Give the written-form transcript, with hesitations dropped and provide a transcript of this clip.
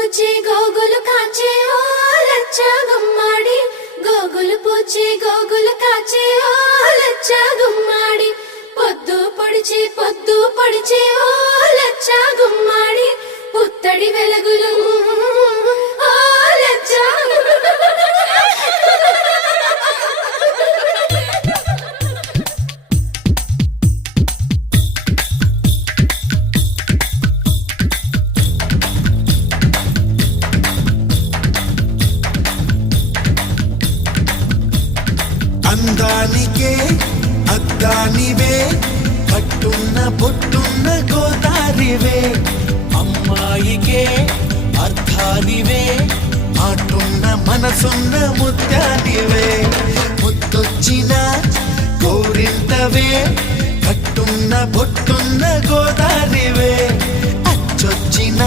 పూచి గోగులు కాచే ఓ లచ్చ గుమ్మాడి, గోగులు పూచి గోగులు కాచే ఓ లచ్చ గుమ్మాడి, పొద్దు పొడిచి ఓ లచ్చ గుమ్మాడి, పుత్తడి వెలుగులు ఓ లచ్చ. అందానికే అద్దానివే, కట్టున్న బొట్టున్న గోదారివే, అమ్మాయికే అర్థానివే, ఆటున్న మనసున్న ముత్యానివే, ముద్దొచ్చిన గోరింతవే, కట్టున్న బొట్టున్న గోదారివే, అచ్చొచ్చిన